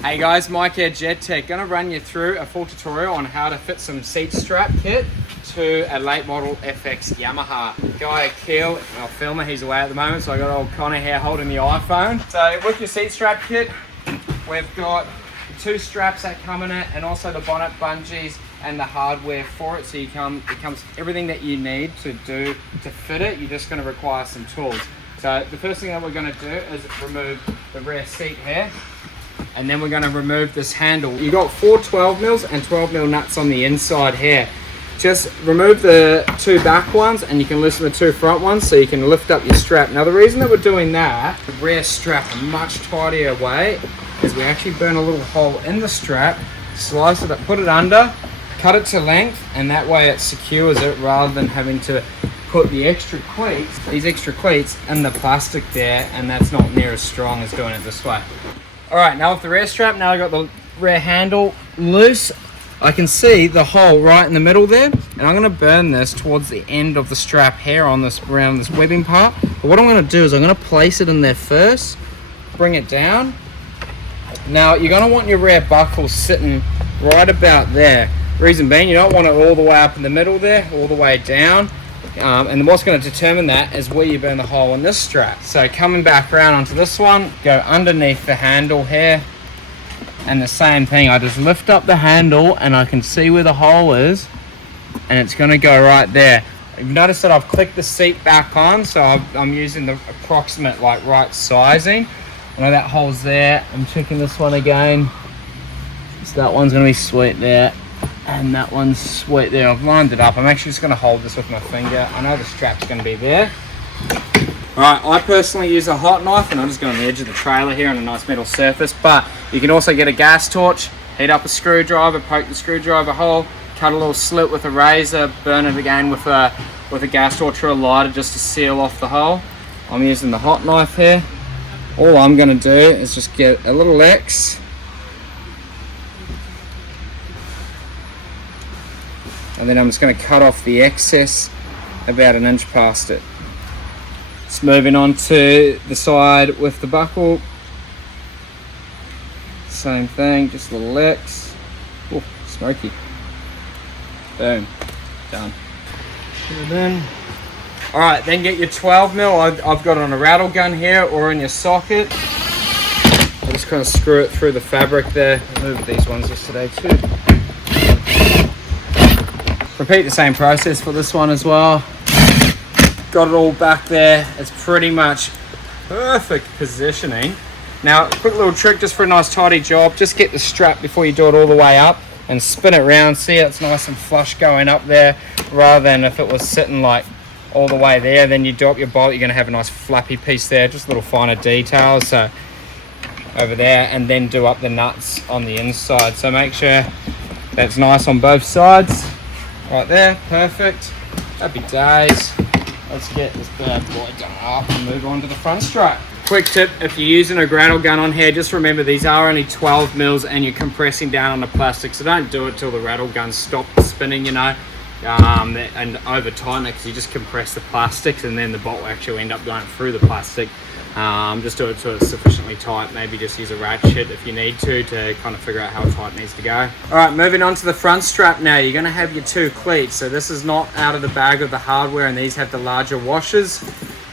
Hey guys, Mike here, Jet Tech. Gonna run you through a full tutorial on how to fit some seat strap kit to a late model FX Yamaha. Guy Keel, our filmer, he's away at the moment, so I got old Connor here holding the iPhone. So with your seat strap kit, we've got the two straps that come in it, and also the bonnet bungees and the hardware for it. So it comes everything that you need to do to fit it. You're just gonna require some tools. So the first thing that we're gonna do is remove the rear seat here. And then we're going to remove this handle. You got 4 12 mils and 12 mil nuts on the inside here. Just remove the two back ones and you can loosen the two front ones so you can lift up your strap. Now the reason that we're doing that, the rear strap a much tidier way, is we actually burn a little hole in the strap, slice it up, put it under, cut it to length, and that way it secures it rather than having to put the extra cleats, these extra cleats, in the plastic there, and that's not near as strong as doing it this way. Alright, now with the rear strap, now I got the rear handle loose, I can see the hole right in the middle there, and I'm going to burn this towards the end of the strap here on this, around this webbing part. But what I'm going to do is I'm going to place it in there first, bring it down. Now you're going to want your rear buckle sitting right about there. Reason being, you don't want it all the way up in the middle there, all the way down. And what's going to determine that is where you burn the hole in this strap. So coming back around onto this one, go underneath the handle here, and the same thing, I just lift up the handle and I can see where the hole is, and it's going to go right there. You've noticed that I've clicked the seat back on, so I'm using the approximate right sizing. I know that hole's there. I'm checking this one again, so that one's going to be sweet there. And that one's sweet there. I've lined it up. I'm actually just going to hold this with my finger. I know the strap's going to be there. Alright, I personally use a hot knife, and I'm just going on the edge of the trailer here on a nice metal surface, but you can also get a gas torch, heat up a screwdriver, poke the screwdriver hole, cut a little slit with a razor, burn it again with a gas torch or a lighter just to seal off the hole. I'm using the hot knife here. All I'm going to do is just get a little X, and then I'm just going to cut off the excess about an inch past it. Just moving on to the side with the buckle. Same thing, just a little X. Oh, smoky. Boom, done. Put it in. Alright, then get your 12 mil. I've got it on a rattle gun here or in your socket. I'll just kind of screw it through the fabric there. I moved these ones yesterday too. Repeat the same process for this one as well. Got it all back there. It's pretty much perfect positioning. Now, quick little trick just for a nice tidy job. Just get the strap before you do it all the way up and spin it around. See, it's nice and flush going up there, rather than if it was sitting like all the way there, then you do up your bolt, you're going to have a nice flappy piece there. Just little finer details. So over there, and then do up the nuts on the inside. So make sure that's nice on both sides. Right there, perfect. Happy days. Let's get this bad boy done up and move on to the front strap. Quick tip, if you're using a rattle gun on here, just remember these are only 12 mils and you're compressing down on the plastic, so don't do it till the rattle gun stops spinning, you know, and over tighten it, because you just compress the plastics and then the bolt will actually end up going through the plastic. Just do it till it's sufficiently tight. Maybe just use a ratchet if you need to kind of figure out how tight it needs to go. Alright, moving on to the front strap now. You're going to have your two cleats. So this is not out of the bag of the hardware, and these have the larger washers.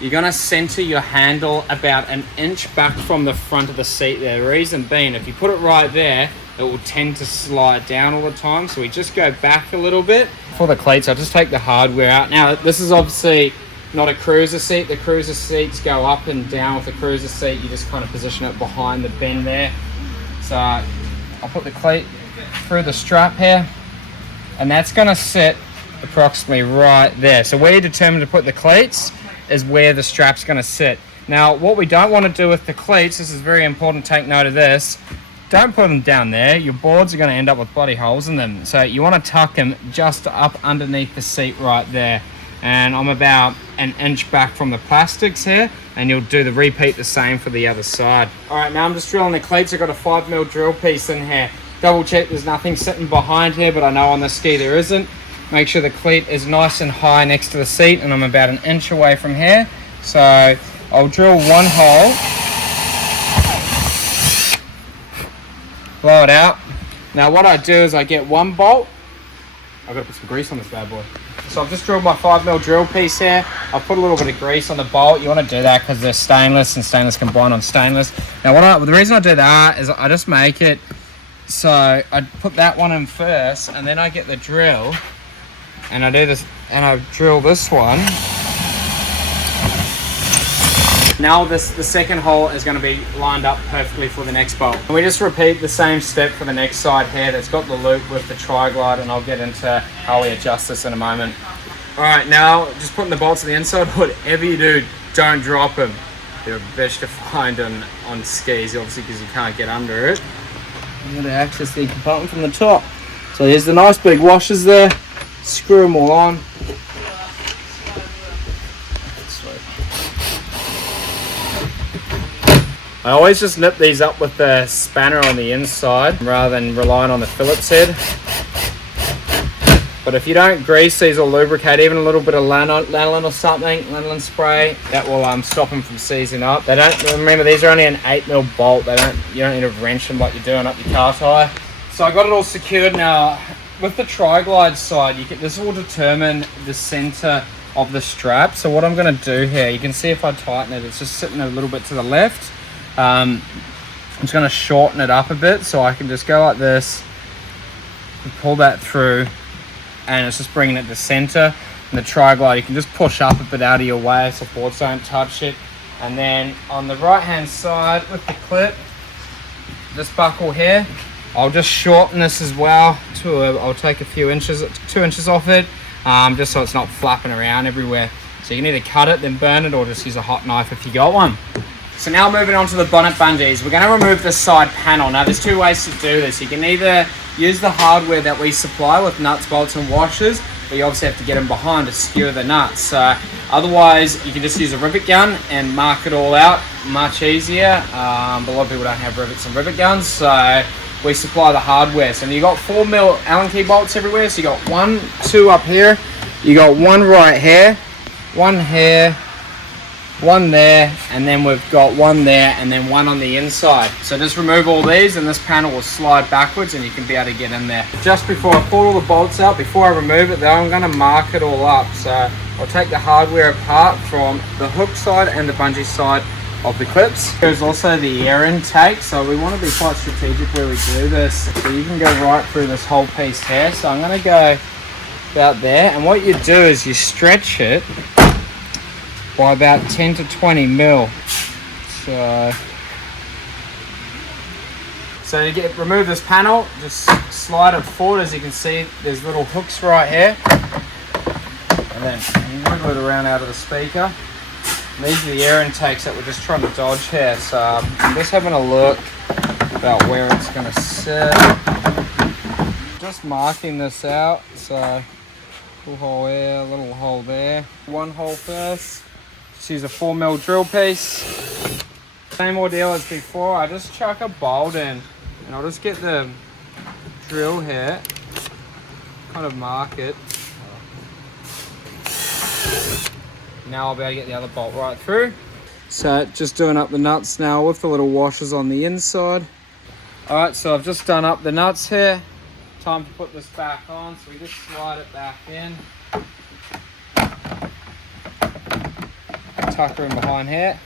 You're going to center your handle about an inch back from the front of the seat there. The reason being, if you put it right there, it will tend to slide down all the time. So we just go back a little bit. For the cleats, I'll just take the hardware out. Now, this is obviously not a cruiser seat. The cruiser seats go up and down. With the cruiser seat, you just kind of position it behind the bend there. So I'll put the cleat through the strap here, and that's going to sit approximately right there. So where you determine to put the cleats is where the strap's going to sit. Now, what we don't want to do with the cleats, this is very important, take note of this, don't put them down there. Your boards are going to end up with bloody holes in them. So you want to tuck them just up underneath the seat right there. And I'm about an inch back from the plastics here, and you'll do the repeat the same for the other side. Alright, now I'm just drilling the cleats. I've got a 5 mil drill piece in here. Double check there's nothing sitting behind here, but I know on the ski there isn't. Make sure the cleat is nice and high next to the seat, and I'm about an inch away from here. So I'll drill one hole blow it out. Now what I do is I get one bolt. I've got to put some grease on this bad boy. So I've just drilled my 5mm drill piece here. I've put a little bit of grease on the bolt. You want to do that because they're stainless and stainless can bind on stainless. Now the reason I do that is I just make it so I put that one in first, and then I get the drill and I do this and I drill this one. Now the second hole is going to be lined up perfectly for the next bolt. And we just repeat the same step for the next side here that's got the loop with the tri-glide, and I'll get into how we adjust this in a moment. Alright, now just putting the bolts on the inside. Whatever you do, don't drop them. They're best to find on skis, obviously, because you can't get under it. I'm going to access the compartment from the top. So here's the nice big washers there. Screw them all on. I always just nip these up with the spanner on the inside rather than relying on the Phillips head. But if you don't grease these or lubricate, even a little bit of lanolin or something, lanolin spray, that will stop them from seizing up. They don't, remember, these are only an 8mm bolt. You don't need to wrench them like you're doing up your car tyre. So I got it all secured now. With the tri-glide side, this will determine the center of the strap. So what I'm going to do here, you can see if I tighten it, it's just sitting a little bit to the left. I'm just going to shorten it up a bit so I can just go like this and pull that through, and it's just bringing it to center. And the tri-glide, you can just push up a bit out of your way so boards don't touch it. And then on the right hand side with the clip, this buckle here, I'll just shorten this as well I'll take a few inches, 2 inches off it, just so it's not flapping around everywhere. So you can either cut it then burn it, or just use a hot knife if you got one. So now moving on to the bonnet bungees, we're going to remove the side panel. Now there's two ways to do this. You can either use the hardware that we supply with nuts, bolts and washers, but you obviously have to get them behind to skewer the nuts. Otherwise, you can just use a rivet gun and mark it all out, much easier. But a lot of people don't have rivets and rivet guns, so we supply the hardware. So you got 4mm Allen key bolts everywhere. So you got 1, 2 up here, you got one right here, one here, one there, and then we've got one there, and then one on the inside. So just remove all these and this panel will slide backwards and you can be able to get in there. Just before I pull all the bolts out, before I remove it though, I'm going to mark it all up. So I'll take the hardware apart from the hook side and the bungee side of the clips. There's also the air intake, so we want to be quite strategic where we do this. So you can go right through this whole piece here. So I'm going to go about there, and what you do is you stretch it by about 10 to 20mm. So to remove this panel, just slide it forward. As you can see, there's little hooks right here, and then you wiggle it around out of the speaker. And these are the air intakes that we're just trying to dodge here. So I'm just having a look about where it's going to sit. Just marking this out. So little hole here, little hole there. One hole first. Just use a 4mm drill piece. Same ordeal as before. I just chuck a bolt in, and I'll just get the drill here, kind of mark it. Now I'll be able to get the other bolt right through. So just doing up the nuts now with the little washers on the inside. Alright, so I've just done up the nuts here. Time to put this back on, so we just slide it back in. Tuck her in behind here.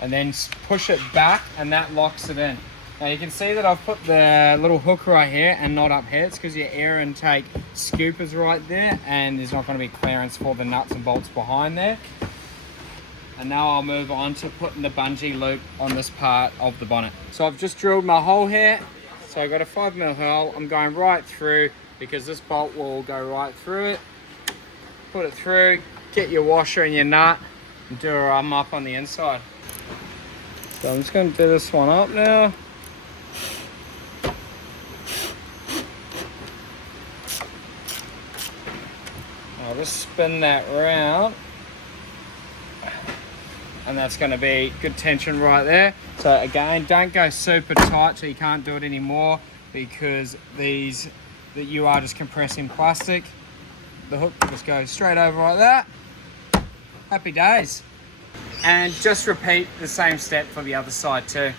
And then push it back, and that locks it in. Now you can see that I've put the little hook right here and not up here. It's because your air intake scoop is right there, and there's not going to be clearance for the nuts and bolts behind there. And now I'll move on to putting the bungee loop on this part of the bonnet. So I've just drilled my hole here. So I've got a 5mm hole. I'm going right through because this bolt will go right through it. Put it through, get your washer and your nut, and do a up on the inside. So I'm just going to do this one up now. I'll just spin that round, and that's going to be good tension right there. So again, don't go super tight so you can't do it anymore, because you are just compressing plastic. The hook just goes straight over like that. Happy days. And just repeat the same step for the other side too.